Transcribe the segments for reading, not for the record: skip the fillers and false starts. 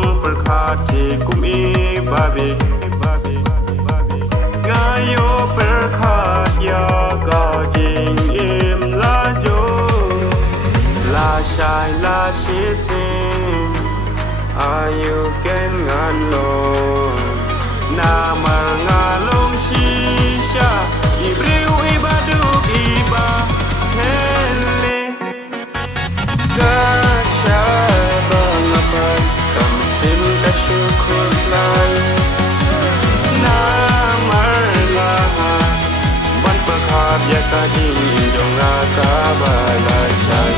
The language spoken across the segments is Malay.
Bang perkhati kumi babi Ngayo perkhat ya ka jingim lajo Lashai lashi sing Ayu ken ngalong Namar ngalong shisha Ibriu ibaduk iba hele Kasha bangapan Kamsim kasyukur selai Namar laha Ban perkhat ya ka jingim jong raka balashai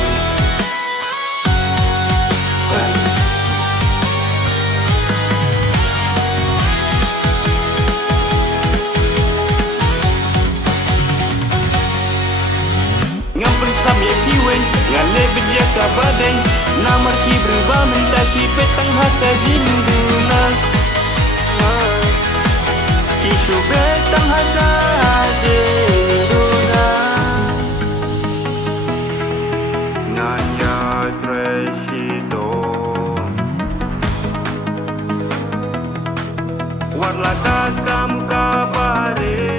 Samye kiwen ngale bidya ka badai namar ki berubah mentaki petang haka jinduna kishu petang haka jinduna nganya tresito warla takam kabare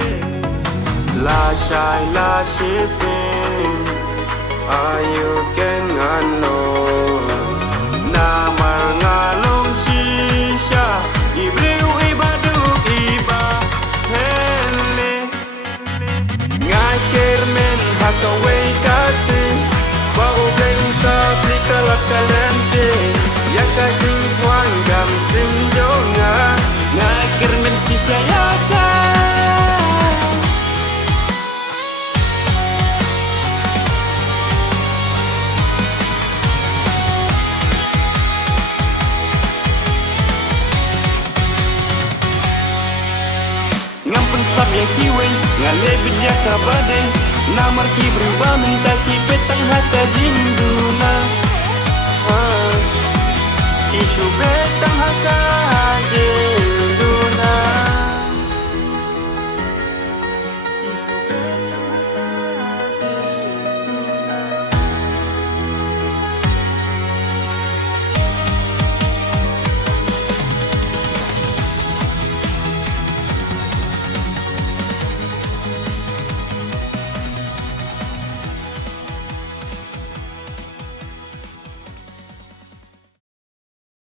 lashai lashi sing Ayu ken ngalong Namar ngalong shisha Ibriu ibaduk iba hele Ngakir men hakaway kasi Bau geng sa plikalat kalente Yaka jing huang gam sim jonga Ngakir men shisha yaka Sab yang kiwe ngale bidya ka badai namar ki berubah mentaki petang haka jinduna kishu petang haka je